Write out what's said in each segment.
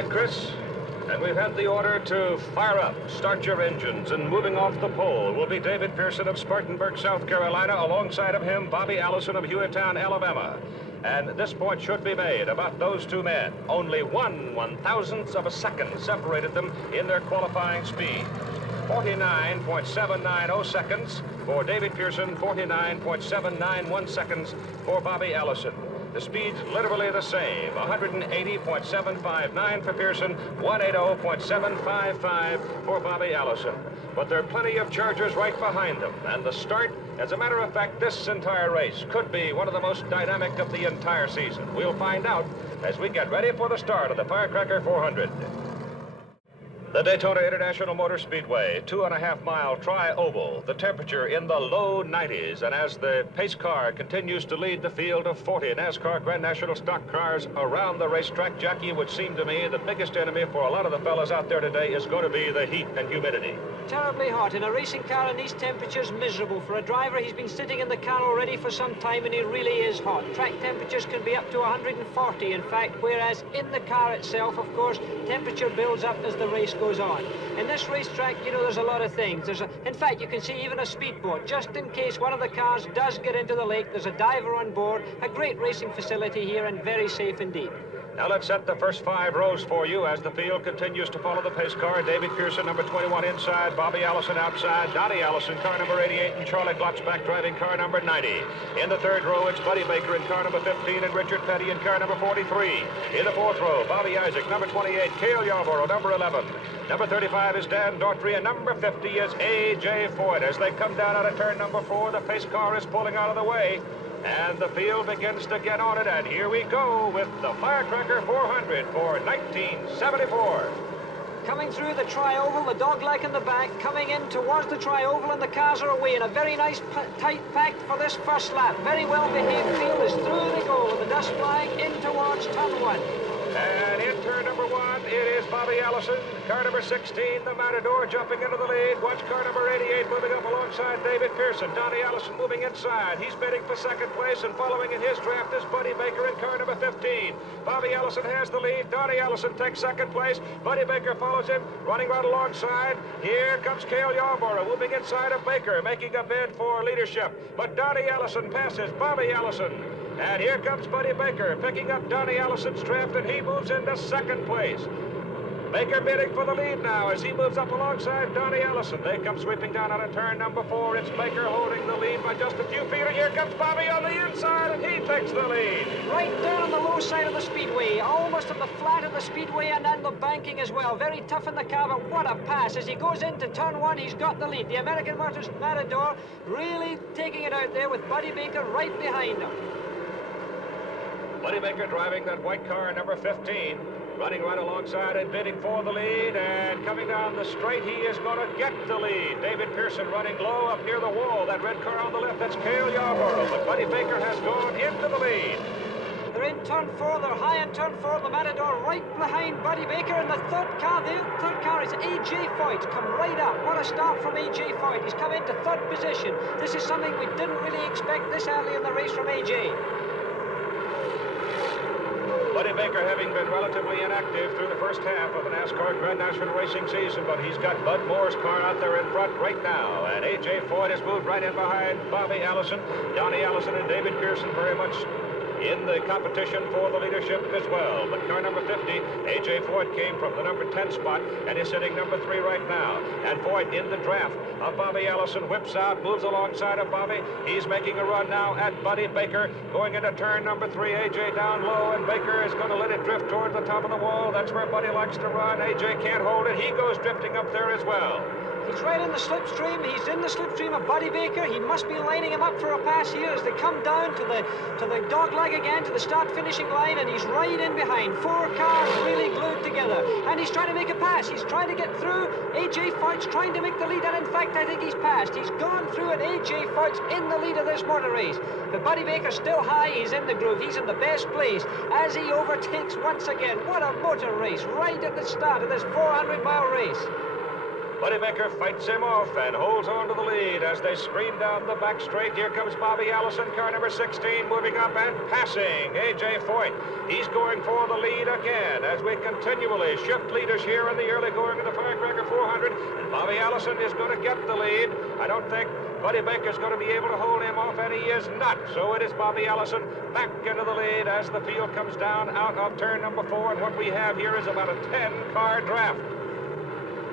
right, Chris. And we've had the order to fire up, start your engines, and moving off the pole will be David Pearson of Spartanburg, South Carolina. Alongside of him, Bobby Allison of Hueytown, Alabama. And this point should be made about those two men. Only 1/1000th of a second separated them in their qualifying speed. 49.790 seconds for David Pearson, 49.791 seconds for Bobby Allison. The speed's literally the same, 180.759 for Pearson, 180.755 for Bobby Allison. But there are plenty of chargers right behind them, and the start, as a matter of fact, this entire race could be one of the most dynamic of the entire season. We'll find out as we get ready for the start of the Firecracker 400. The Daytona International Motor Speedway, 2.5-mile tri-oval, the temperature in the low 90s, and as the pace car continues to lead the field of 40 NASCAR Grand National stock cars around the racetrack, Jackie, it would seem to me the biggest enemy for a lot of the fellas out there today is going to be the heat and humidity. Terribly hot. In a racing car in these temperatures, miserable. For a driver, he's been sitting in the car already for some time, and he really is hot. Track temperatures can be up to 140, in fact, whereas in the car itself, of course, temperature builds up as the race goes on. In this racetrack, you know, there's a lot of things. In fact, you can see even a speedboat. Just in case one of the cars does get into the lake, there's a diver on board. A great racing facility here and very safe indeed. Now let's set the first 5 rows for you as the field continues to follow the pace car. David Pearson, number 21 inside, Bobby Allison outside, Donnie Allison, car number 88, and Charlie Glotzback driving car number 90. In the 3rd row, it's Buddy Baker in car number 15 and Richard Petty in car number 43. In the 4th row, Bobby Isaac, number 28, Cale Yarborough, number 11. Number 35 is Dan Daughtry, and number 50 is A.J. Foyt. As they come down out of turn number 4, the pace car is pulling out of the way. And the field begins to get on it, and here we go with the Firecracker 400 for 1974. Coming through the tri-oval, the dogleg in the back, coming in towards the tri-oval, and the cars are away in a very nice tight pack for this first lap. Very well behaved field is through they go, with the dust flying in towards turn 1. And in turn number 1, it is Bobby Allison. Car number 16, the Matador, jumping into the lead. Watch car number 88 moving up alongside David Pearson. Donnie Allison moving inside. He's bidding for 2nd place, and following in his draft is Buddy Baker in car number 15. Bobby Allison has the lead. Donnie Allison takes 2nd place. Buddy Baker follows him, running right alongside. Here comes Cale Yarborough, moving inside of Baker, making a bid for leadership. But Donnie Allison passes Bobby Allison. And here comes Buddy Baker, picking up Donnie Allison's draft, and he moves into 2nd place. Baker bidding for the lead now as he moves up alongside Donnie Allison. They come sweeping down out of turn number 4. It's Baker holding the lead by just a few feet. And here comes Bobby on the inside, and he takes the lead. Right down on the low side of the speedway, almost on the flat of the speedway and the banking as well. Very tough in the car, but what a pass. As he goes into turn 1, he's got the lead. The American Motors Matador really taking it out there with Buddy Baker right behind him. Buddy Baker driving that white car, number 15, running right alongside and bidding for the lead, and coming down the straight, he is going to get the lead. David Pearson running low up near the wall. That red car on the left, that's Cale Yarborough, but Buddy Baker has gone into the lead. They're in turn 4, they're high in turn 4, the Matador right behind Buddy Baker, and the third car is A.J. Foyt, come right up. What a start from A.J. Foyt. He's come into 3rd position. This is something we didn't really expect this early in the race from A.J. Buddy Baker having been relatively inactive through the first half of the NASCAR Grand National racing season, but he's got Bud Moore's car out there in front right now. And A.J. Foyt has moved right in behind Bobby Allison. Donnie Allison and David Pearson very much in the competition for the leadership as well. But car number 50, A.J. Foyt came from the number 10 spot and is sitting number 3 right now. And Foyt in the draft of Bobby Allison whips out, moves alongside of Bobby. He's making a run now at Buddy Baker. Going into turn number 3, A.J. down low, and Baker is going to let it drift towards the top of the wall. That's where Buddy likes to run. A.J. can't hold it. He goes drifting up there as well. He's right in the slipstream. He's in the slipstream of Buddy Baker. He must be lining him up for a pass here as they come down to the dogleg again, to the start-finishing line, and he's right in behind. 4 cars really glued together, and he's trying to make a pass. He's trying to get through. A.J. Foyt's trying to make the lead, and in fact, I think he's passed. He's gone through, and A.J. Foyt's in the lead of this motor race. But Buddy Baker's still high. He's in the groove. He's in the best place as he overtakes once again. What a motor race right at the start of this 400-mile race. Buddy Baker fights him off and holds on to the lead as they screen down the back straight. Here comes Bobby Allison, car number 16, moving up and passing A.J. Foyt. He's going for the lead again as we continually shift leaders here in the early going of the Firecracker 400. And Bobby Allison is going to get the lead. I don't think Buddy Baker's going to be able to hold him off, and he is not. So it is Bobby Allison back into the lead as the field comes down out of turn number 4. And what we have here is about a 10-car draft.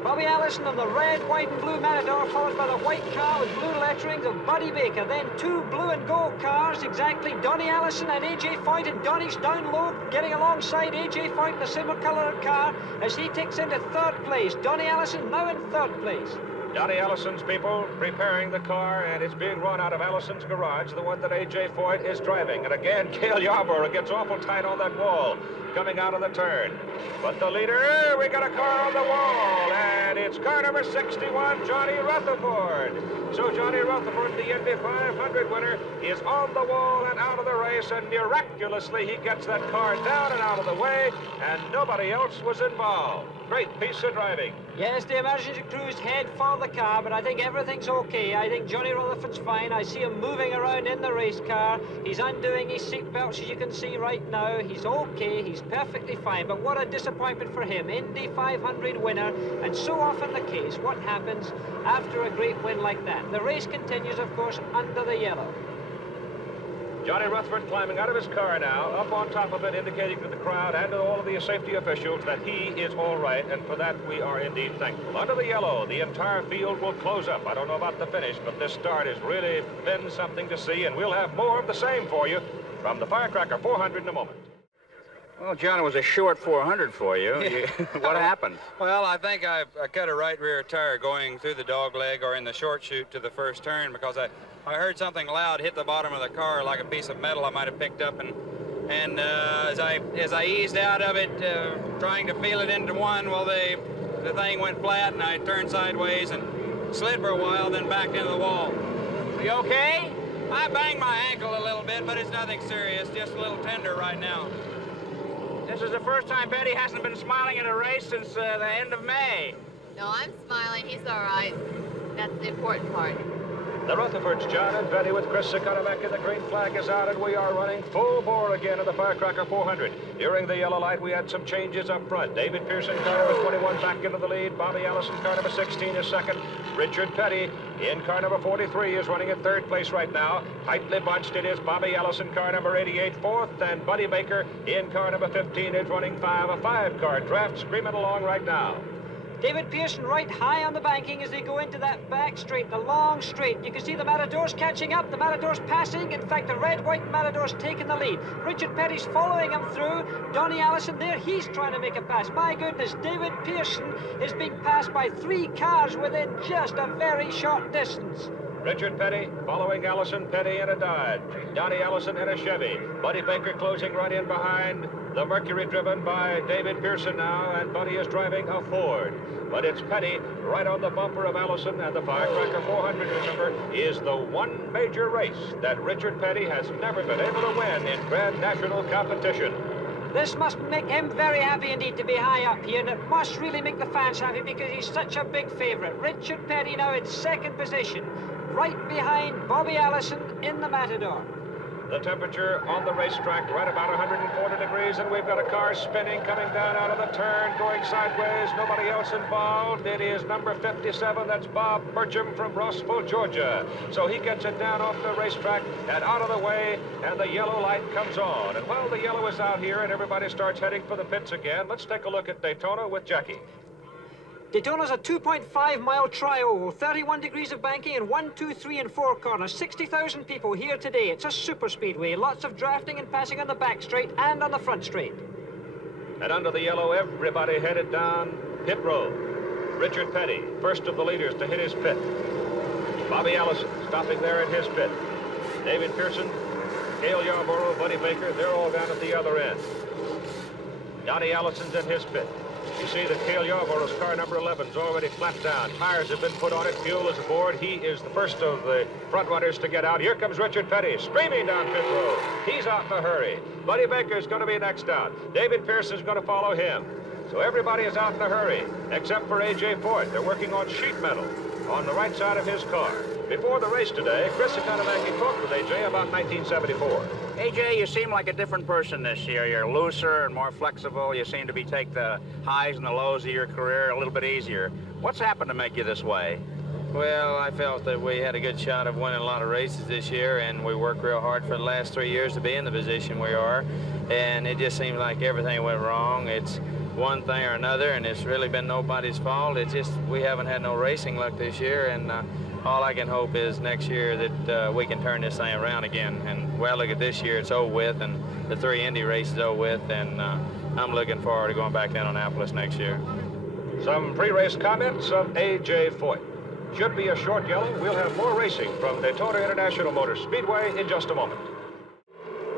Bobby Allison on the red, white, and blue Matador, followed by the white car with blue letterings of Buddy Baker. Then two blue and gold cars, exactly Donnie Allison and A.J. Foyt, and Donnie's down low, getting alongside A.J. Foyt in a similar-colored car as he takes into third place. Donnie Allison now in third place. Donnie Allison's people preparing the car, and it's being run out of Allison's garage, the one that A.J. Foyt is driving. And again, Cale Yarborough gets awful tight on that wall coming out of the turn. But the leader, we got a car on the wall, and it's car number 61, Johnny Rutherford. So Johnny Rutherford, the Indy 500 winner, is on the wall and out of the race, and miraculously he gets that car down and out of the way, and nobody else was involved. Great piece of driving. Yes, the emergency crews head for the car, but I think everything's okay. I think Johnny Rutherford's fine. I see him moving around in the race car. He's undoing his seat belts, as you can see right now. He's okay. He's perfectly fine. But what a disappointment for him. Indy 500 winner, and so often the case. What happens after a great win like that? The race continues, of course, under the yellow. Johnny Rutherford climbing out of his car now, up on top of it, indicating to the crowd and to all of the safety officials that he is all right, and for that we are indeed thankful. Under the yellow, the entire field will close up. I don't know about the finish, but this start has really been something to see, and we'll have more of the same for you from the Firecracker 400 in a moment. Well, John, it was a short 400 for you. What happened? Well, I think I cut a right rear tire going through the dog leg or in the short chute to the first turn because I heard something loud hit the bottom of the car like a piece of metal I might have picked up, and as I eased out of it, trying to feel it into one, well, the thing went flat, and I turned sideways and slid for a while, then backed into the wall. Are you okay? I banged my ankle a little bit, but it's nothing serious, just a little tender right now. This is the first time Betty hasn't been smiling at a race since the end of May. No, I'm smiling. He's all right. That's the important part. The Rutherfords, John and Betty with Chris Sikonomaki. The green flag is out, and we are running full bore again in the Firecracker 400. During the yellow light, we had some changes up front. David Pearson, car number 21, back into the lead. Bobby Allison, car number 16, is second. Richard Petty in car number 43 is running at third place right now. Tightly bunched, it is Bobby Allison, car number 88, fourth, and Buddy Baker in car number 15 is running a five-car draft, screaming along right now. David Pearson right high on the banking as they go into that back straight, the long straight. You can see the Matadors catching up, the Matadors passing. In fact, the red-white Matadors taking the lead. Richard Petty's following him through. Donnie Allison there, he's trying to make a pass. My goodness, David Pearson is being passed by 3 cars within just a very short distance. Richard Petty following Allison, Petty in a Dodge. Donnie Allison in a Chevy. Buddy Baker closing right in behind. The Mercury driven by David Pearson now, and Buddy is driving a Ford. But it's Petty right on the bumper of Allison, and the Firecracker 400, remember, is the one major race that Richard Petty has never been able to win in Grand National competition. This must make him very happy indeed to be high up here, and it must really make the fans happy because he's such a big favorite. Richard Petty now in second position, right behind Bobby Allison in the Matador. The temperature on the racetrack right about 140 degrees, and we've got a car spinning, coming down out of the turn, going sideways, nobody else involved. It is number 57, that's Bob Burcham from Rossville, Georgia. So he gets it down off the racetrack and out of the way, and the yellow light comes on. And while the yellow is out here and everybody starts heading for the pits again, let's take a look at Daytona with Jackie. Daytona's a 2.5-mile tri-oval, 31 degrees of banking and 1, 2, 3, and 4 corners. 60,000 people here today. It's a super speedway. Lots of drafting and passing on the back straight and on the front straight. And under the yellow, everybody headed down pit road. Richard Petty, first of the leaders to hit his pit. Bobby Allison stopping there at his pit. David Pearson, Cale Yarborough, Buddy Baker, they're all down at the other end. Donnie Allison's in his pit. You see that Cale Yarborough's car number 11 is already flat down. Tires have been put on it. Fuel is aboard. He is the first of the front runners to get out. Here comes Richard Petty, streaming down pit road. He's out in a hurry. Buddy Baker's going to be next out. David Pearson's going to follow him. So everybody is out in a hurry, except for A.J. Foyt. They're working on sheet metal on the right side of his car. Before the race today, Chris Economaki talked with A.J. about 1974. AJ, you seem like a different person this year. You're looser and more flexible. You seem to take the highs and the lows of your career a little bit easier. What's happened to make you this way? Well, I felt that we had a good shot of winning a lot of races this year, and we worked real hard for the last 3 years to be in the position we are. And it just seems like everything went wrong. It's one thing or another, and it's really been nobody's fault. It's just we haven't had no racing luck this year, and all I can hope is next year that we can turn this thing around again. And, well, look at this year. It's over with, and the 3 Indy races over with, and I'm looking forward to going back to Indianapolis next year. Some pre-race comments of A.J. Foyt. Should be a short yellow. We'll have more racing from Daytona International Motor Speedway in just a moment.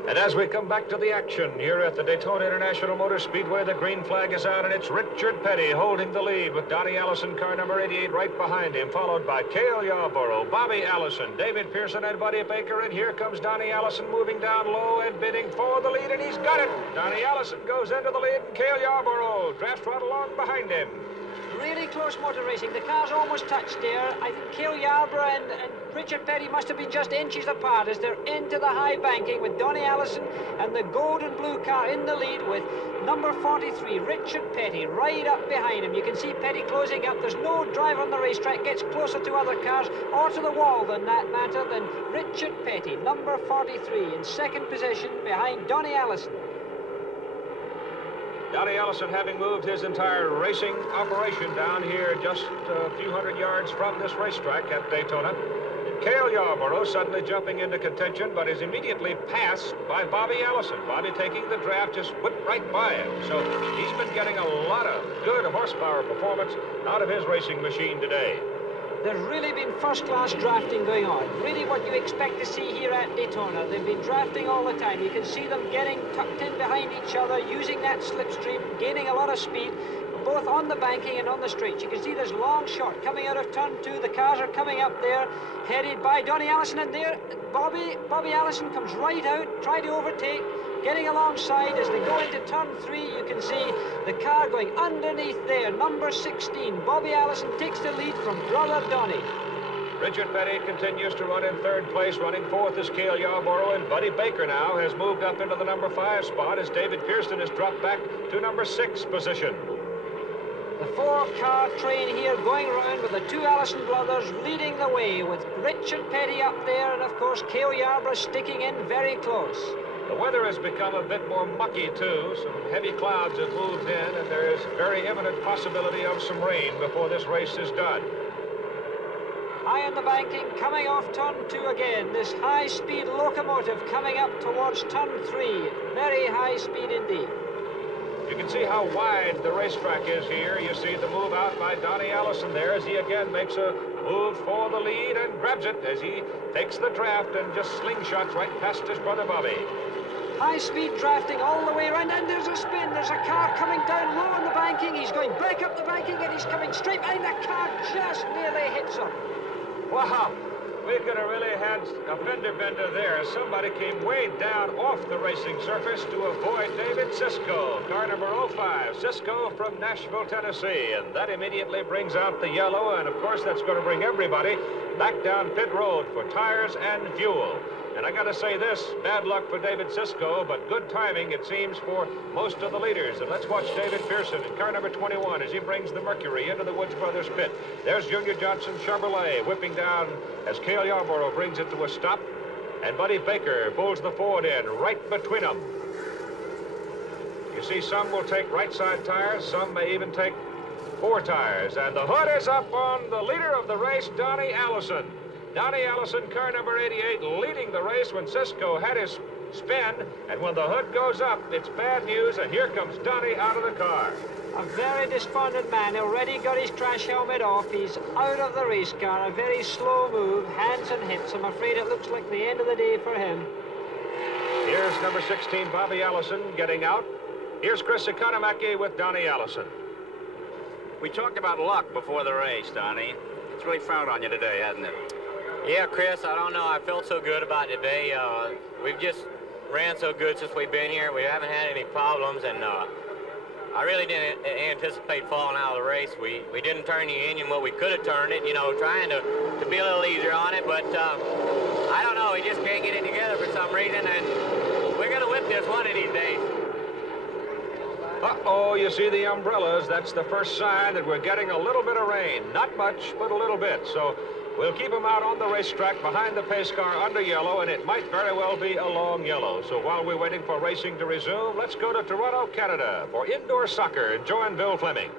And as we come back to the action here at the Daytona International Motor Speedway, the green flag is out, and it's Richard Petty holding the lead with Donnie Allison, car number 88, right behind him, followed by Cale Yarborough, Bobby Allison, David Pearson, and Buddy Baker. And here comes Donnie Allison moving down low and bidding for the lead, and he's got it. Donnie Allison goes into the lead, and Cale Yarborough drafts right along behind him. Really close motor racing. The cars almost touched there. I think Cale Yarborough and Richard Petty must have been just inches apart as they're into the high banking with Donnie Allison and the gold and blue car in the lead with number 43, Richard Petty, right up behind him. You can see Petty closing up. There's no driver on the racetrack gets closer to other cars or to the wall than that matter than Richard Petty, number 43, in second position behind Donnie Allison. Donnie Allison having moved his entire racing operation down here just a few hundred yards from this racetrack at Daytona. Cale Yarborough suddenly jumping into contention, but is immediately passed by Bobby Allison. Bobby taking the draft just whipped right by him. So he's been getting a lot of good horsepower performance out of his racing machine today. There's really been first-class drafting going on. Really what you expect to see here at Daytona. They've been drafting all the time. You can see them getting tucked in behind each other, using that slipstream, gaining a lot of speed, both on the banking and on the straight. You can see there's long shot coming out of turn 2. The cars are coming up there, headed by Donnie Allison, and there Bobby Allison comes right out, trying to overtake, getting alongside. As they go into turn 3, you can see the car going underneath there. Number 16, Bobby Allison takes the lead from brother Donnie. Richard Petty continues to run in third place. Running fourth is Cale Yarborough, and Buddy Baker now has moved up into the number 5 spot as David Pearson has dropped back to number 6 position. The 4-car train here going around with the 2 Allison brothers leading the way with Richard Petty up there and, of course, Cale Yarborough sticking in very close. The weather has become a bit more mucky, too. Some heavy clouds have moved in, and there is very imminent possibility of some rain before this race is done. High on the banking, coming off turn 2 again. This high-speed locomotive coming up towards turn 3. Very high speed indeed. You can see how wide the racetrack is here. You see the move out by Donnie Allison there as he again makes a move for the lead and grabs it as he takes the draft and just slingshots right past his brother Bobby. High-speed drafting all the way around, and there's a spin. There's a car coming down low on the banking. He's going back up the banking, and he's coming straight behind. The car just nearly hits him. Wow, we could have really had a fender bender there. Somebody came way down off the racing surface to avoid David Cisco, car number 05, Cisco from Nashville, Tennessee. And that immediately brings out the yellow, and of course that's going to bring everybody back down pit road for tires and fuel. And I got to say this, bad luck for David Cisco, but good timing, it seems, for most of the leaders. And let's watch David Pearson in car number 21 as he brings the Mercury into the Woods Brothers pit. There's Junior Johnson Chevrolet whipping down as Cale Yarborough brings it to a stop. And Buddy Baker pulls the Ford in right between them. You see, some will take right side tires, some may even take 4 tires. And the hood is up on the leader of the race, Donnie Allison. Donnie Allison, car number 88, leading the race when Cisco had his spin. And when the hood goes up, it's bad news, and here comes Donnie out of the car. A very despondent man, already got his crash helmet off. He's out of the race car, a very slow move, hands and hits. I'm afraid it looks like the end of the day for him. Here's number 16, Bobby Allison, getting out. Here's Chris Economaki with Donnie Allison. We talked about luck before the race, Donnie. It's really frowned on you today, hasn't it? Yeah, Chris, I don't know. I felt so good about today. We've just ran so good since we've been here. We haven't had any problems, and I really didn't anticipate falling out of the race. We didn't turn the engine. Well, we could have turned it, you know, trying to be a little easier on it, but I don't know. We just can't get it together for some reason, and we're going to whip this one of these days. Uh-oh, you see the umbrellas. That's the first sign that we're getting a little bit of rain. Not much, but a little bit. So we'll keep them out on the racetrack behind the pace car under yellow, and it might very well be a long yellow. So while we're waiting for racing to resume, let's go to Toronto, Canada for indoor soccer and join Bill Fleming.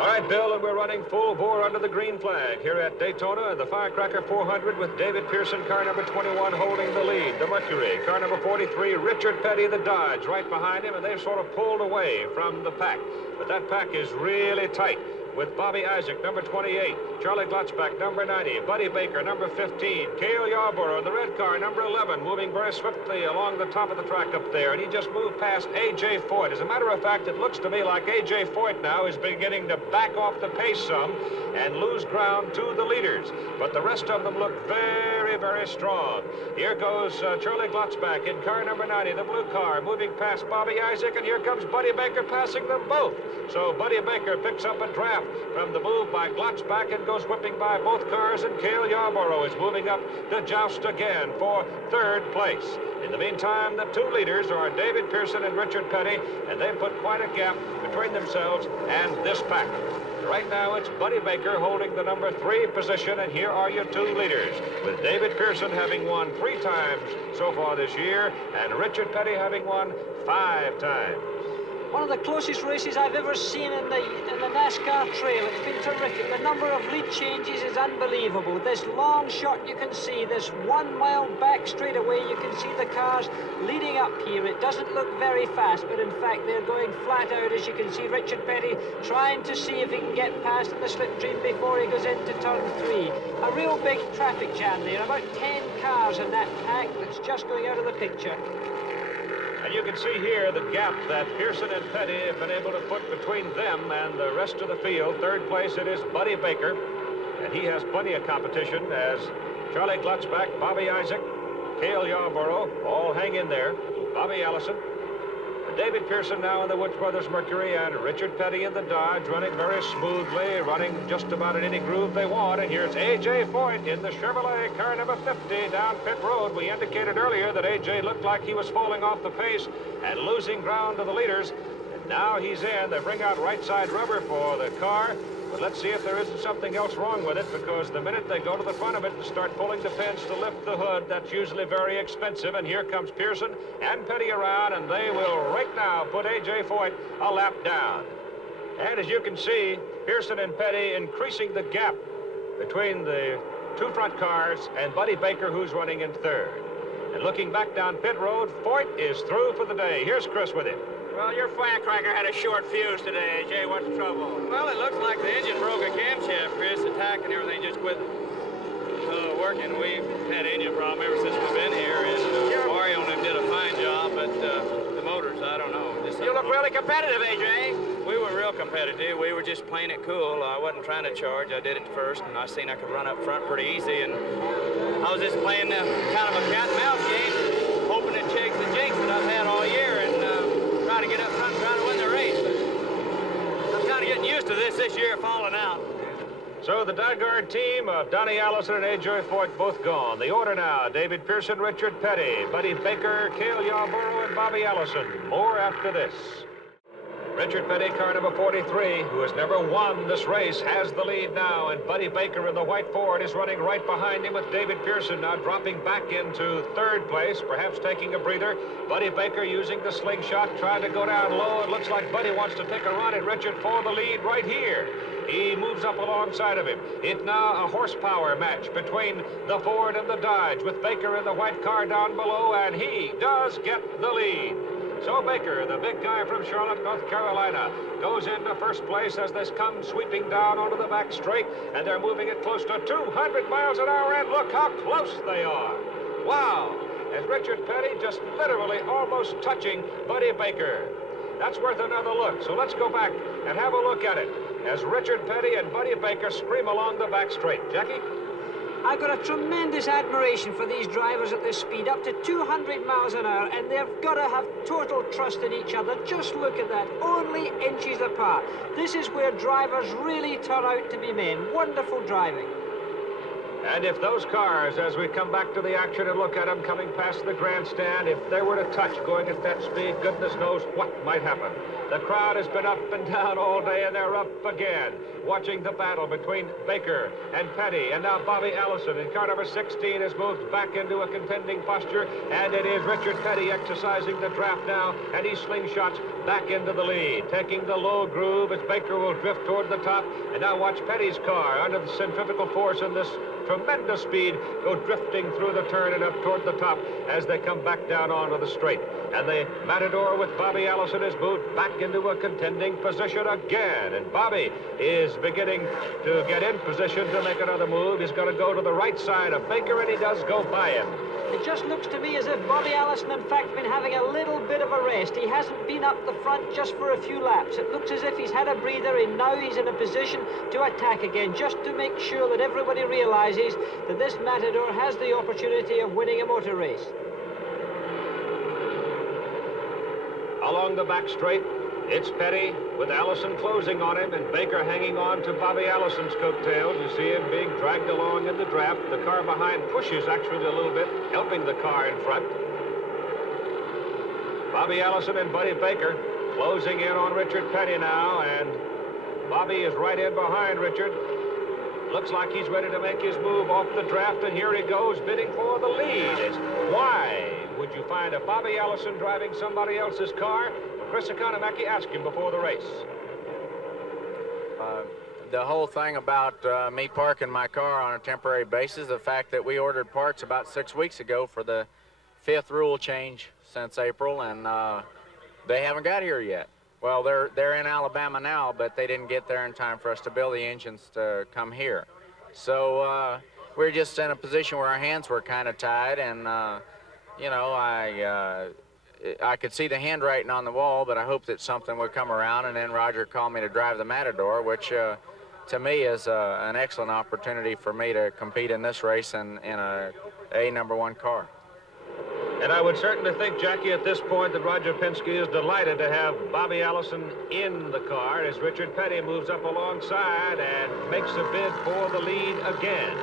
All right, Bill, and we're running full bore under the green flag here at Daytona and the Firecracker 400 with David Pearson, car number 21, holding the lead. The Mercury, car number 43, Richard Petty, the Dodge, right behind him, and they've sort of pulled away from the pack. But that pack is really tight with Bobby Isaac, number 28, Charlie Glotzbach, number 90, Buddy Baker, number 15, Cale Yarborough in the red car, number 11, moving very swiftly along the top of the track up there, and he just moved past A.J. Foyt. As a matter of fact, it looks to me like A.J. Foyt now is beginning to back off the pace some and lose ground to the leaders, but the rest of them look very, very strong. Here goes Charlie Glotzbach in car number 90, the blue car, moving past Bobby Isaac, and here comes Buddy Baker passing them both. So Buddy Baker picks up a draft from the move by Glotzbach and goes whipping by both cars, and Cale Yarborough is moving up the joust again for third place. In the meantime, the two leaders are David Pearson and Richard Petty, and they've put quite a gap between themselves and this pack. Right now, it's Buddy Baker holding the number 3 position, and here are your two leaders, with David Pearson having won 3 times so far this year, and Richard Petty having won 5 times. One of the closest races I've ever seen in the NASCAR trail. It's been terrific. The number of lead changes is unbelievable. This long shot you can see, this 1 mile back straightaway, you can see the cars leading up here. It doesn't look very fast, but in fact they're going flat out, as you can see Richard Petty trying to see if he can get past in the slipstream before he goes into turn 3. A real big traffic jam there. About 10 cars in that pack that's just going out of the picture. And you can see here the gap that Pearson and Petty have been able to put between them and the rest of the field. Third place, it is Buddy Baker, and he has plenty of competition as Charlie Glotzbach, Bobby Isaac, Cale Yarborough all hang in there. Bobby Allison, David Pearson now in the Woods Brothers Mercury, and Richard Petty in the Dodge, running very smoothly, running just about in any groove they want. And here's A.J. Foyt in the Chevrolet, car number 50, down pit road. We indicated earlier that A.J. looked like he was falling off the pace and losing ground to the leaders. And now he's in. They bring out right side rubber for the car. But let's see if there isn't something else wrong with it, because the minute they go to the front of it and start pulling the pins to lift the hood, that's usually very expensive. And here comes Pearson and Petty around, and they will right now put A.J. Foyt a lap down. And as you can see, Pearson and Petty increasing the gap between the two front cars and Buddy Baker, who's running in third. And looking back down pit road, Foyt is through for the day. Here's Chris with him. Well, your Firecracker had a short fuse today, AJ. What's the trouble? Well, it looks like the engine broke a camshaft, Chris. The tack and everything just quit working. We've had an engine problem ever since we've been here, and Mario and him did a fine job, but the motors, I don't know. You look really competitive, AJ. We were real competitive. We were just playing it cool. I wasn't trying to charge. I did it first, and I seen I could run up front pretty easy, and I was just playing kind of a cat and mouse game, hoping to chase the jinx that I've had all year, and trying to get up front and trying to win the race. But I'm kind of getting used to this year, falling out. So the Dygard team of Donnie Allison and A.J. Foyt both gone. The order now: David Pearson, Richard Petty, Buddy Baker, Cale Yarborough, and Bobby Allison. More after this. Richard Petty, car number 43, who has never won this race, has the lead now, and Buddy Baker in the white Ford is running right behind him, with David Pearson now dropping back into third place, perhaps taking a breather. Buddy Baker using the slingshot, trying to go down low. It looks like Buddy wants to take a run at Richard for the lead right here. He moves up alongside of him. It's now a horsepower match between the Ford and the Dodge, with Baker in the white car down below, and he does get the lead. So Baker, the big guy from Charlotte, North Carolina, goes into first place as this comes sweeping down onto the back straight, and they're moving it close to 200 miles an hour, and look how close they are. Wow! As Richard Petty just literally almost touching Buddy Baker. That's worth another look, so let's go back and have a look at it as Richard Petty and Buddy Baker scream along the back straight. Jackie? I've got a tremendous admiration for these drivers at this speed, up to 200 miles an hour, and they've got to have total trust in each other. Just look at that, only inches apart. This is where drivers really turn out to be men. Wonderful driving. And if those cars, as we come back to the action and look at them coming past the grandstand, if they were to touch going at that speed, goodness knows what might happen. The crowd has been up and down all day, and they're up again, watching the battle between Baker and Petty. And now Bobby Allison in car number 16 has moved back into a contending posture, and it is Richard Petty exercising the draft now, and he slingshots back into the lead, taking the low groove as Baker will drift toward the top. And now watch Petty's car under the centrifugal force in this tremendous speed go drifting through the turn and up toward the top as they come back down onto the straight. And the Matador with Bobby Allison is moved back into a contending position again. And Bobby is beginning to get in position to make another move. He's going to go to the right side of Baker, and he does go by him. It just looks to me as if Bobby Allison, in fact, been having a little bit of a rest. He hasn't been up the front just for a few laps. It looks as if he's had a breather, and now he's in a position to attack again, just to make sure that everybody realizes that this Matador has the opportunity of winning a motor race. Along the back straight, it's Petty with Allison closing on him and Baker hanging on to Bobby Allison's coattails. You see him being dragged along in the draft. The car behind pushes actually a little bit, helping the car in front. Bobby Allison and Buddy Baker closing in on Richard Petty now, and Bobby is right in behind Richard. Looks like he's ready to make his move off the draft, and here he goes, bidding for the lead. Why would you find a Bobby Allison driving somebody else's car? Well, Chris Economaki asked him before the race. The whole thing about me parking my car on a temporary basis, the fact that we ordered parts about 6 weeks ago for the 5th rule change since April, and they haven't got here yet. Well, they're in Alabama now, but they didn't get there in time for us to build the engines to come here. So we're just in a position where our hands were kind of tied, and you know, I could see the handwriting on the wall, but I hoped that something would come around. And then Roger called me to drive the Matador, which to me is an excellent opportunity for me to compete in this race in a #1 car. And I would certainly think, Jackie, at this point that Roger Penske is delighted to have Bobby Allison in the car as Richard Petty moves up alongside and makes a bid for the lead again.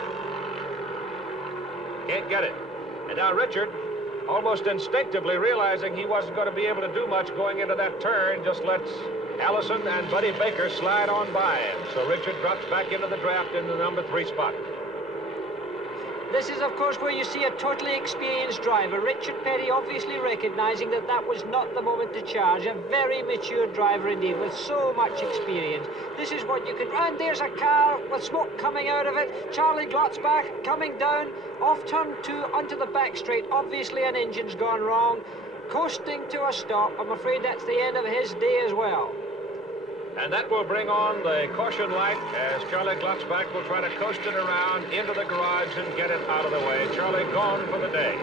Can't get it. And now Richard, almost instinctively realizing he wasn't going to be able to do much going into that turn, just lets Allison and Buddy Baker slide on by him. So Richard drops back into the draft in the #3 spot. This is, of course, where you see a totally experienced driver. Richard Petty obviously recognizing that that was not the moment to charge. A very mature driver indeed, with so much experience. This is what you can... And there's a car with smoke coming out of it. Charlie Glotzbach coming down off turn 2 onto the back straight. Obviously an engine's gone wrong. Coasting to a stop. I'm afraid that's the end of his day as well. And that will bring on the caution light as Charlie Glotzbach will try to coast it around into the garage and get it out of the way. Charlie gone for the day.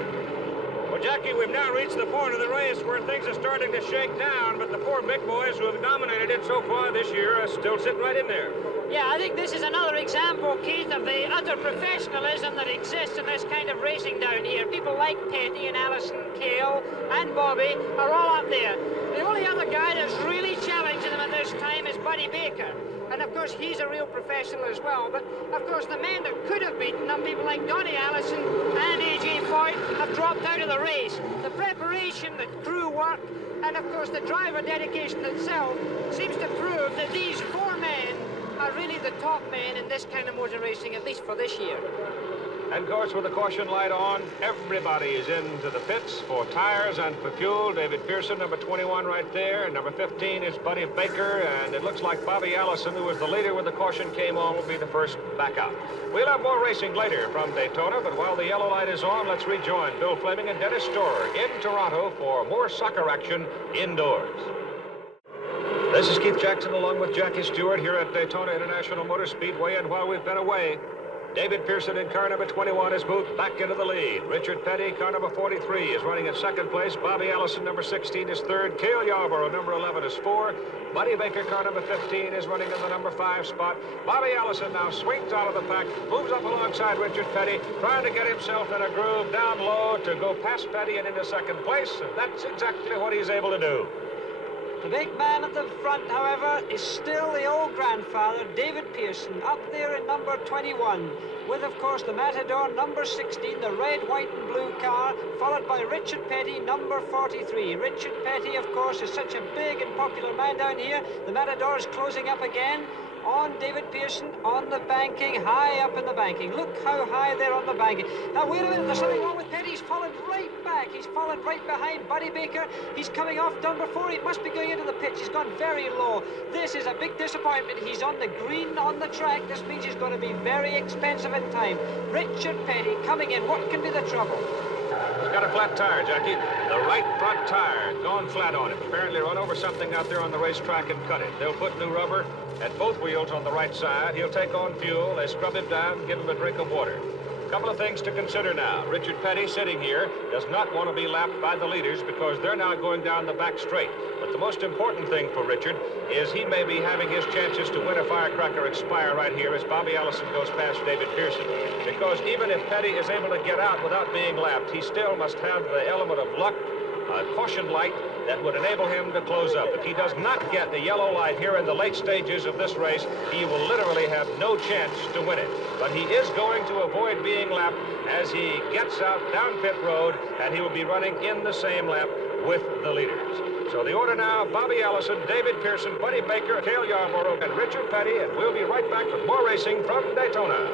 Well, Jackie, we've now reached the point of the race where things are starting to shake down, but the 4 big boys who have dominated it so far this year are still sitting right in there. Yeah, I think this is another example, Keith, of the utter professionalism that exists in this kind of racing down here. People like Petty and Allison, Cale and Bobby are all up there. The only other guy that's really challenging them at this time is Buddy Baker. And, of course, he's a real professional as well. But, of course, the men that could have beaten them, people like Donnie Allison and A.J. Foyt, have dropped out of the race. The preparation, the crew work, and, of course, the driver dedication itself seems to prove that these 4 men are really the top men in this kind of motor racing, at least for this year. And, of course, with the caution light on, everybody is into the pits for tires and for fuel. David Pearson, number 21 right there. And number 15 is Buddy Baker. And it looks like Bobby Allison, who was the leader when the caution came on, will be the first back out. We'll have more racing later from Daytona, but while the yellow light is on, let's rejoin Bill Fleming and Dennis Storer in Toronto for more soccer action indoors. This is Keith Jackson along with Jackie Stewart here at Daytona International Motor Speedway. And while we've been away, David Pearson in car number 21 has moved back into the lead. Richard Petty, car number 43, is running in second place. Bobby Allison, number 16, is third. Cale Yarborough, number 11, is 4. Buddy Baker, car number 15, is running in the number 5 spot. Bobby Allison now swings out of the pack, moves up alongside Richard Petty, trying to get himself in a groove down low to go past Petty and into second place. And that's exactly what he's able to do. The big man at the front, however, is still the old grandfather, David Pearson, up there in number 21, with, of course, the Matador, number 16, the red, white, and blue car, followed by Richard Petty, number 43. Richard Petty, of course, is such a big and popular man down here. The Matador is closing up again on David Pearson on the banking, high up in the banking. Look how high they're on the banking. Now, wait a minute, there's something wrong with Petty. He's fallen right back. He's fallen right behind Buddy Baker. He's coming off number 4. He must be going into the pits. He's gone very low. This is a big disappointment. He's on the green on the track. This means he's going to be very expensive in time. Richard Petty coming in. What can be the trouble? He's got a flat tire, Jackie. The right front tire gone flat on him. Apparently run over something out there on the racetrack and cut it. They'll put new rubber at both wheels on the right side. He'll take on fuel. They scrub him down, give him a drink of water. A couple of things to consider now. Richard Petty, sitting here, does not want to be lapped by the leaders because they're now going down the back straight. But the most important thing for Richard is he may be having his chances to win a Firecracker expire right here as Bobby Allison goes past David Pearson. Because even if Petty is able to get out without being lapped, he still must have the element of luck, a caution light that would enable him to close up. If he does not get the yellow light here in the late stages of this race, he will literally have no chance to win it. But he is going to avoid being lapped as he gets out down pit road, and he will be running in the same lap with the leaders. So the order now, Bobby Allison, David Pearson, Buddy Baker, Cale Yarborough, and Richard Petty, and we'll be right back with more racing from Daytona.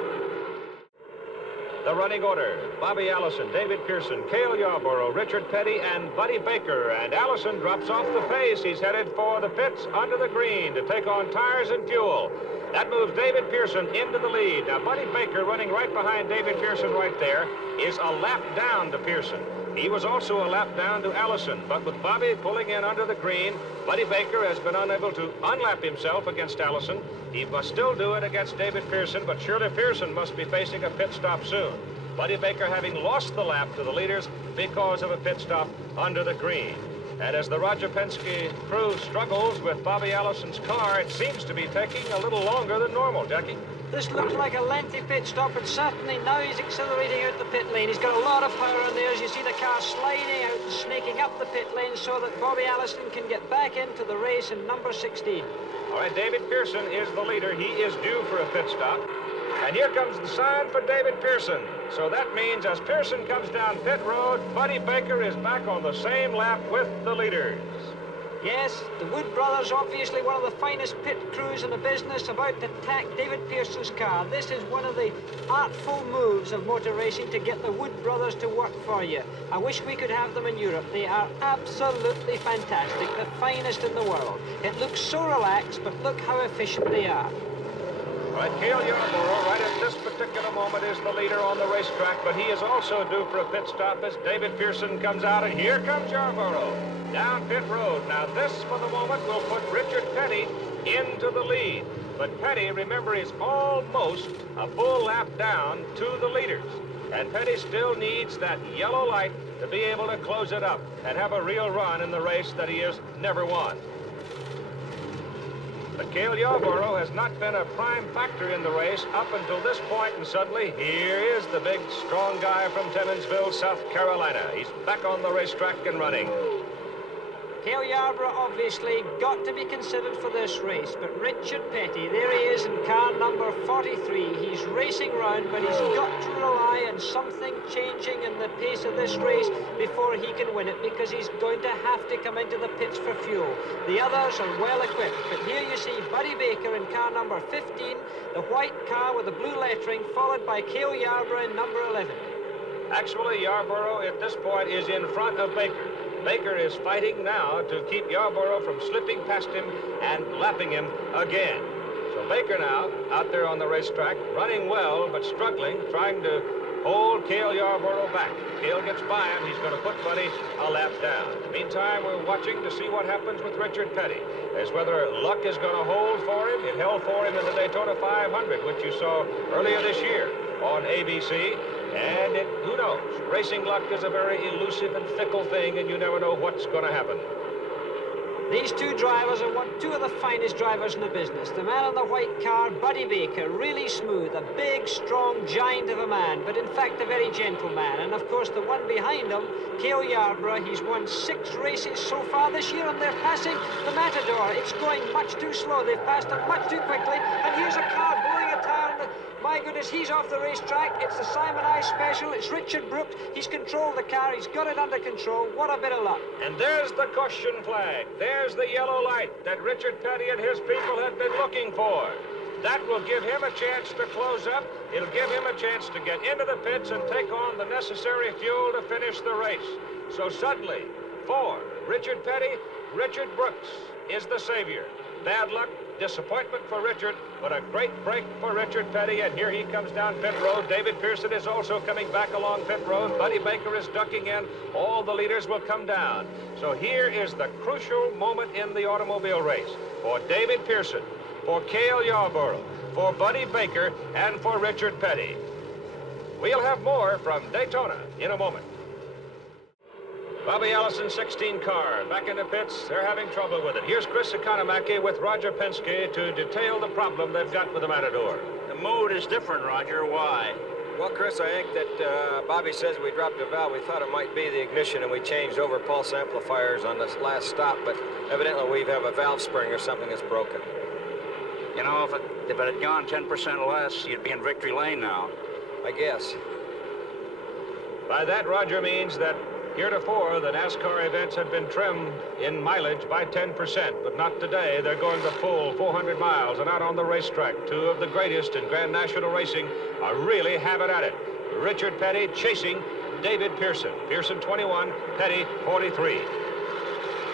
The running order, Bobby Allison, David Pearson, Cale Yarborough, Richard Petty, and Buddy Baker. And Allison drops off the pace. He's headed for the pits under the green to take on tires and fuel. That moves David Pearson into the lead. Now, Buddy Baker, running right behind David Pearson right there, is a lap down to Pearson. He was also a lap down to Allison, but with Bobby pulling in under the green, Buddy Baker has been unable to unlap himself against Allison. He must still do it against David Pearson, but surely Pearson must be facing a pit stop soon. Buddy Baker having lost the lap to the leaders because of a pit stop under the green. And as the Roger Penske crew struggles with Bobby Allison's car, it seems to be taking a little longer than normal, Jackie. This looks like a lengthy pit stop, and certainly now he's accelerating out the pit lane. He's got a lot of power in there as you see the car sliding out and snaking up the pit lane so that Bobby Allison can get back into the race in number 16. All right, David Pearson is the leader. He is due for a pit stop. And here comes the sign for David Pearson. So that means as Pearson comes down pit road, Buddy Baker is back on the same lap with the leaders. Yes, the Wood brothers, obviously one of the finest pit crews in the business, about to tack David Pearson's car. This is one of the artful moves of motor racing to get the Wood brothers to work for you. I wish we could have them in Europe. They are absolutely fantastic, the finest in the world. It looks so relaxed, but look how efficient they are. All right, Cale Yarborough, right at this particular moment, is the leader on the racetrack, but he is also due for a pit stop as David Pearson comes out, and here comes Yarborough down pit road. Now this, for the moment, will put Richard Petty into the lead. But Petty, remember, is almost a full lap down to the leaders. And Petty still needs that yellow light to be able to close it up and have a real run in the race that he has never won. But Cale Yarborough has not been a prime factor in the race up until this point, and suddenly here is the big, strong guy from Timmonsville, South Carolina. He's back on the racetrack and running. Cale Yarborough obviously got to be considered for this race, but Richard Petty, there he is in car number 43. He's racing round, but he's got to rely on something changing in the pace of this race before he can win it, because he's going to have to come into the pits for fuel. The others are well equipped, but here you see Buddy Baker in car number 15, the white car with the blue lettering, followed by Cale Yarborough in number 11. Actually, Yarborough at this point is in front of Baker. Baker is fighting now to keep Yarborough from slipping past him and lapping him again. So Baker now out there on the racetrack, running well but struggling, trying to hold Cale Yarborough back. Cale gets by him. He's going to put Buddy a lap down. Meantime, we're watching to see what happens with Richard Petty, as whether luck is going to hold for him. It held for him in the Daytona 500, which you saw earlier this year. on ABC. And who knows? Racing luck is a very elusive and fickle thing, and you never know what's going to happen. These two drivers are two of the finest drivers in the business. The man in the white car, Buddy Baker, really smooth, a big, strong giant of a man, but in fact a very gentle man. And of course the one behind him, Cale Yarborough, he's won 6 races so far this year, and they're passing the Matador. It's going much too slow. They've passed him much too quickly, and here's a car blowing a tire. My goodness, he's off the racetrack. It's the Simon I Special. It's Richard Brooks. He's controlled the car. He's got it under control. What a bit of luck. And there's the caution flag. There's the yellow light that Richard Petty and his people have been looking for. That will give him a chance to close up. It'll give him a chance to get into the pits and take on the necessary fuel to finish the race. So suddenly, for Richard Petty, Richard Brooks is the savior. Bad luck, disappointment for Richard, but a great break for Richard Petty, and here he comes down pit road. David Pearson is also coming back along pit road. Buddy Baker is ducking in. All the leaders will come down. So here is the crucial moment in the automobile race for David Pearson, for Cale Yarborough, for Buddy Baker, and for Richard Petty. We'll have more from Daytona in a moment. Bobby Allison, 16 car, back in the pits. They're having trouble with it. Here's Chris Economaki with Roger Penske to detail the problem they've got with the Matador. The mood is different, Roger. Why? Well, Chris, I think that Bobby says we dropped a valve. We thought it might be the ignition, and we changed over pulse amplifiers on this last stop, but evidently we have a valve spring or something that's broken. You know, if it had gone 10% less, you'd be in victory lane now. I guess. By that, Roger means that heretofore, the NASCAR events had been trimmed in mileage by 10%, but not today. They're going the full 400 miles and out on the racetrack. 2 of the greatest in Grand National racing are really having at it. Richard Petty chasing David Pearson. Pearson 21, Petty 43.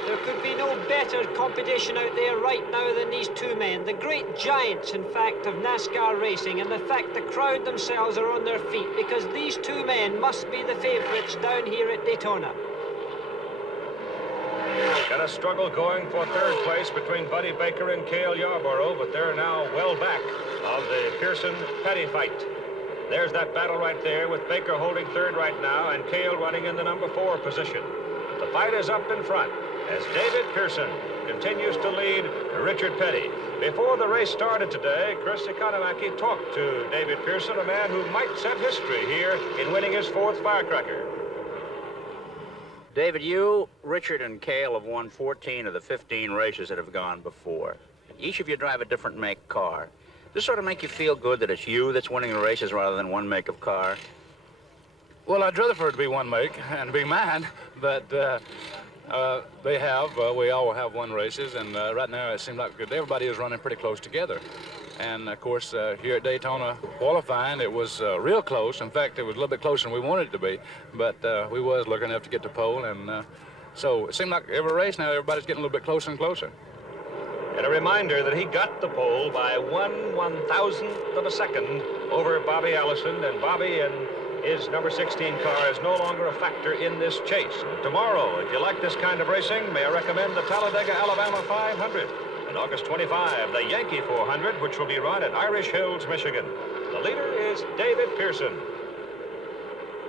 There could be no better competition out there right now than these two men. The great giants, in fact, of NASCAR racing, and the fact the crowd themselves are on their feet because these two men must be the favorites down here at Daytona. Got a struggle going for 3rd place between Buddy Baker and Cale Yarborough, but they're now well back of the Pearson-Petty fight. There's that battle right there with Baker holding 3rd right now and Cale running in the number 4 position. The fight is up in front as David Pearson continues to lead Richard Petty. Before the race started today, Chris Economaki talked to David Pearson, a man who might set history here in winning his 4th Firecracker. David, you, Richard, and Cale have won 14 of the 15 races that have gone before. Each of you drive a different make car. Does this sort of make you feel good that it's you that's winning the races rather than one make of car? Well, I'd rather for it to be one make and be mine, but we all have won races, and right now it seems like everybody is running pretty close together. And of course, here at Daytona qualifying, it was real close. In fact, it was a little bit closer than we wanted it to be, but we was lucky enough to get to pole, and so it seemed like every race now, everybody's getting a little bit closer and closer. And a reminder that he got the pole by 1/1000th of a second over Bobby Allison, and Bobby and his number 16 car is no longer a factor in this chase. Tomorrow, if you like this kind of racing, may I recommend the Talladega, Alabama 500. And August 25, the Yankee 400, which will be run at Irish Hills, Michigan. The leader is David Pearson.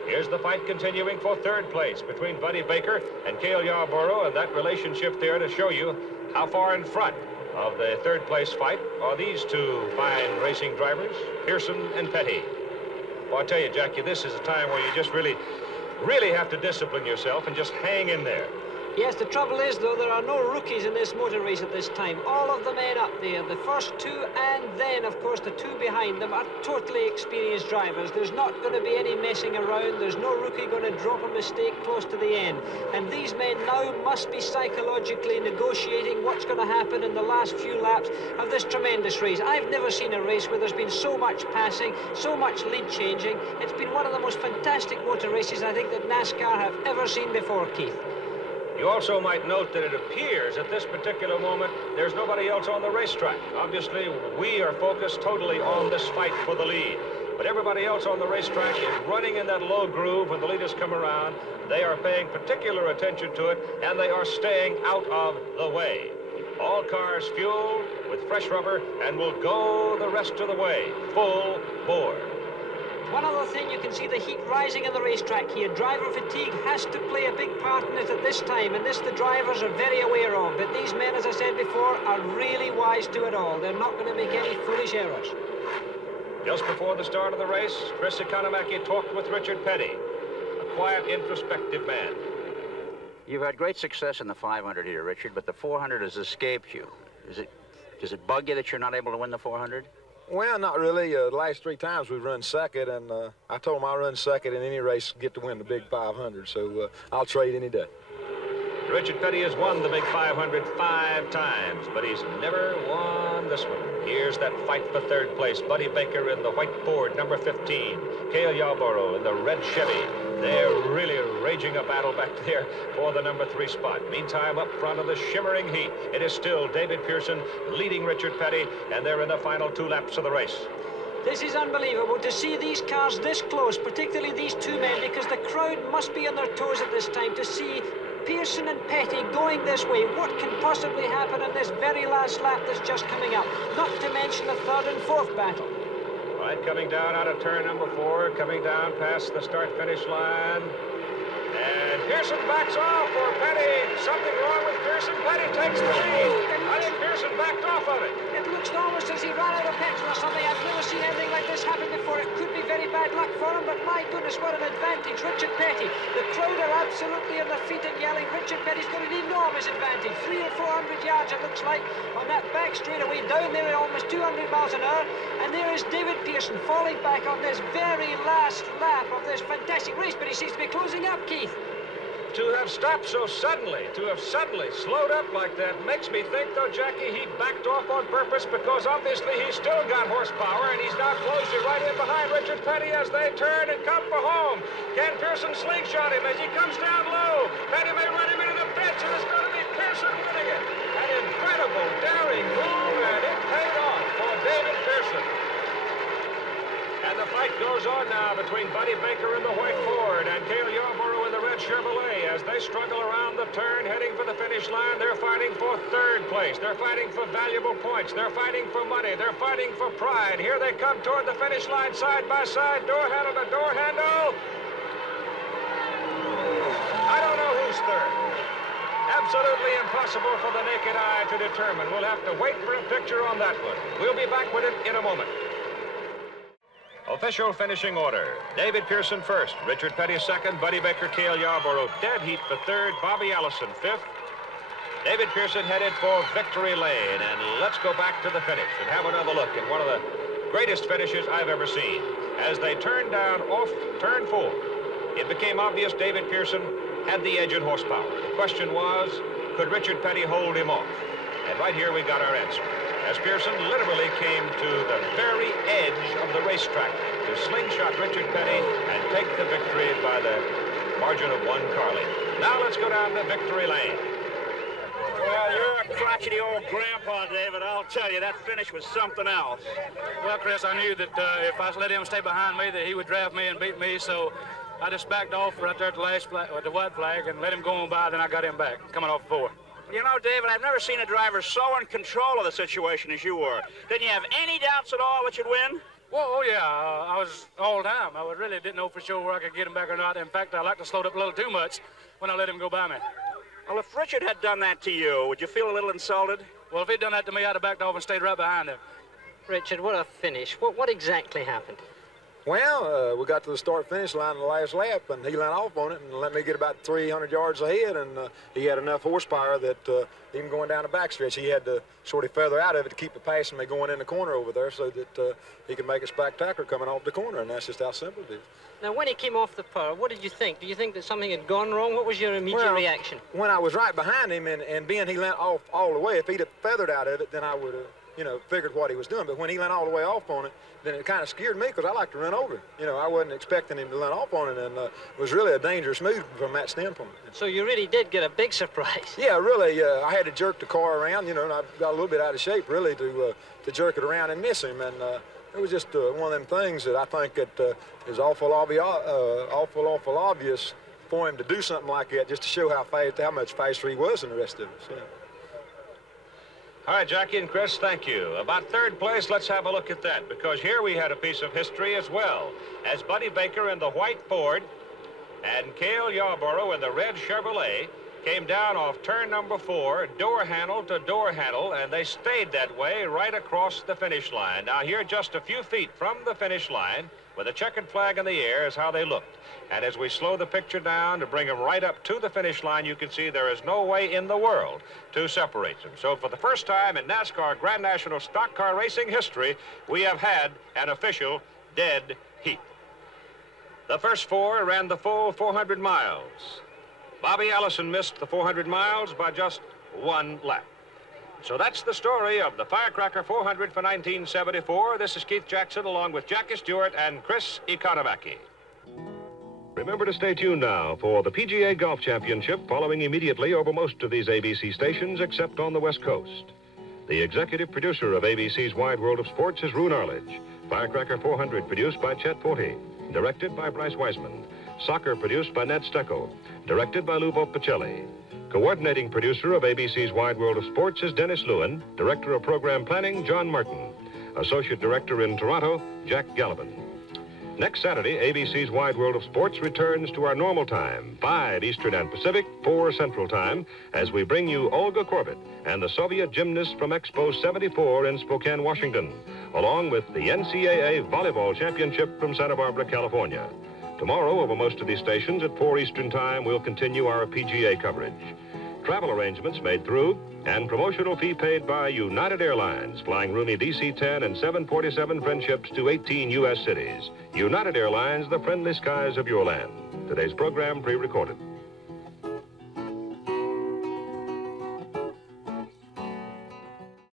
Here's the fight continuing for 3rd place between Buddy Baker and Cale Yarborough, and that relationship there to show you how far in front of the 3rd place fight are these 2 fine racing drivers, Pearson and Petty. Well, I tell you, Jackie, this is a time where you just really have to discipline yourself and just hang in there. Yes, the trouble is, though, there are no rookies in this motor race at this time. All of the men up there, the first 2 and then, of course, the 2 behind them are totally experienced drivers. There's not going to be any messing around. There's no rookie going to drop a mistake close to the end. And these men now must be psychologically negotiating what's going to happen in the last few laps of this tremendous race. I've never seen a race where there's been so much passing, so much lead changing. It's been one of the most fantastic motor races I think that NASCAR have ever seen before, Keith. You also might note that it appears at this particular moment there's nobody else on the racetrack. Obviously, we are focused totally on this fight for the lead. But everybody else on the racetrack is running in that low groove when the leaders come around. They are paying particular attention to it, and they are staying out of the way. All cars fueled with fresh rubber and will go the rest of the way, full bore. One other thing, you can see the heat rising in the racetrack here. Driver fatigue has to play a big part in it at this time, and this the drivers are very aware of. But these men, as I said before, are really wise to it all. They're not going to make any foolish errors. Just before the start of the race, Chris Economaki talked with Richard Petty, a quiet, introspective man. You've had great success in the 500 here, Richard, but the 400 has escaped you. Does it bug you that you're not able to win the 400? Well, not really. The last 3 times we've run second, and I told him I'll run second in any race to get to win the big 500, so I'll trade any day. Richard Petty has won the big 500 5 times, but he's never won this one. Here's that fight for third place. Buddy Baker in the white Ford, number 15. Cale Yarborough in the red Chevy. They're really raging a battle back there for the number 3 spot. Meantime, up front of the shimmering heat, it is still David Pearson leading Richard Petty, and they're in the final 2 laps of the race. This is unbelievable to see these cars this close, particularly these 2 men, because the crowd must be on their toes at this time to see Pearson and Petty going this way. What can possibly happen in this very last lap that's just coming up? Not to mention the 3rd and 4th battle. Right, coming down out of turn number 4, coming down past the start-finish line. And Pearson backs off for Petty. Something wrong with Pearson. Petty takes the lead. I think Pearson backed off of it. It looks almost as he ran out of petrol or something. I've never seen anything like this happen before. It could be very bad luck for him, but my goodness, what an advantage. Richard Petty. The crowd are absolutely on their feet and yelling. Richard Petty's got an enormous advantage. 300 or 400 yards, it looks like, on that back straightaway down there at almost 200 miles an hour. And there is David Pearson falling back on this very last lap of this fantastic race, but he seems to be closing up, Keith. To have stopped so suddenly, to have suddenly slowed up like that, makes me think, though, Jackie, he backed off on purpose because obviously he's still got horsepower, and he's now closed it right in behind Richard Petty as they turn and come for home. Can Pearson slingshot him as he comes down low? Petty may run him into the fence, and it's going to be Pearson winning it. An incredible, daring move, and it paid off for David Pearson. And the fight goes on now between Buddy Baker in the white Ford and Cale Yarborough in the red Chevrolet as they struggle around the turn heading for the finish line. They're fighting for 3rd place. They're fighting for valuable points. They're fighting for money. They're fighting for pride. Here they come toward the finish line side by side, door handle to door handle. I don't know who's 3rd. Absolutely impossible for the naked eye to determine. We'll have to wait for a picture on that one. We'll be back with it in a moment. Official finishing order. David Pearson 1st, Richard Petty 2nd, Buddy Baker, Cale Yarborough dead heat for 3rd, Bobby Allison 5th. David Pearson headed for victory lane, and let's go back to the finish and have another look at one of the greatest finishes I've ever seen. As they turned down off turn 4, it became obvious David Pearson had the edge in horsepower. The question was, could Richard Petty hold him off? And right here we got our answer, as Pearson literally came to the very edge of the racetrack to slingshot Richard Petty and take the victory by the margin of 1 car length. Now let's go down to victory lane. Well, you're a crotchety old grandpa, David. I'll tell you, that finish was something else. Well, Chris, I knew that if I let him stay behind me, that he would draft me and beat me, so I just backed off right there at the last flag, at the white flag, and let him go on by, then I got him back, coming off 4. You know, David, I've never seen a driver so in control of the situation as you were. Didn't you have any doubts at all that you'd win? Well, oh, yeah, I was all the time. I really didn't know for sure where I could get him back or not. In fact, I like to slow it up a little too much when I let him go by me. Well, if Richard had done that to you, would you feel a little insulted? Well, if he'd done that to me, I'd have backed off and stayed right behind him. Richard, what a finish. What exactly happened? Well, we got to the start-finish line in the last lap, and he let off on it and let me get about 300 yards ahead, and he had enough horsepower that even going down the backstretch, he had to sort of feather out of it to keep it passing me going in the corner over there so that he could make a spectacular coming off the corner, and that's just how simple it is. Now, when he came off the power, what did you think? Do you think that something had gone wrong? What was your immediate reaction? When I was right behind him and being he let off all the way, if he'd have feathered out of it, then I would have, you know, figured what he was doing. But when he went all the way off on it, then it kind of scared me because I like to run over him. You know, I wasn't expecting him to run off on it, and it was really a dangerous move from that standpoint. So you really did get a big surprise. Yeah, really. I had to jerk the car around, you know, and I got a little bit out of shape, really, to jerk it around and miss him. And it was just one of them things that I think that is awful obvious for him to do something like that, just to show how much faster he was than the rest of us. Yeah. All right, Jackie and Chris, thank you. About third place, let's have a look at that, because here we had a piece of history as well. As Buddy Baker in the white Ford and Cale Yarborough in the red Chevrolet came down off turn number 4, door handle to door handle, and they stayed that way right across the finish line. Now here, just a few feet from the finish line, with a checkered flag in the air, is how they looked. And as we slow the picture down to bring them right up to the finish line, you can see there is no way in the world to separate them. So for the first time in NASCAR Grand National Stock Car Racing history, we have had an official dead heat. The first 4 ran the full 400 miles. Bobby Allison missed the 400 miles by just 1 lap. So that's the story of the Firecracker 400 for 1974. This is Keith Jackson along with Jackie Stewart and Chris Economaki. Remember to stay tuned now for the PGA Golf Championship following immediately over most of these ABC stations except on the West Coast. The executive producer of ABC's Wide World of Sports is Rune Arledge. Firecracker 400 produced by Chet Forte. Directed by Bryce Wiseman. Soccer produced by Ned Stecco. Directed by Lubo Pacelli. Coordinating producer of ABC's Wide World of Sports is Dennis Lewin. Director of Program Planning, John Martin. Associate Director in Toronto, Jack Gallivan. Next Saturday, ABC's Wide World of Sports returns to our normal time, 5 Eastern and Pacific, 4 Central Time, as we bring you Olga Korbut and the Soviet gymnast from Expo 74 in Spokane, Washington, along with the NCAA Volleyball Championship from Santa Barbara, California. Tomorrow, over most of these stations at 4 Eastern Time, we'll continue our PGA coverage. Travel arrangements made through and promotional fee paid by United Airlines, flying roomy DC-10 and 747 friendships to 18 U.S. cities. United Airlines, the friendly skies of your land. Today's program pre-recorded.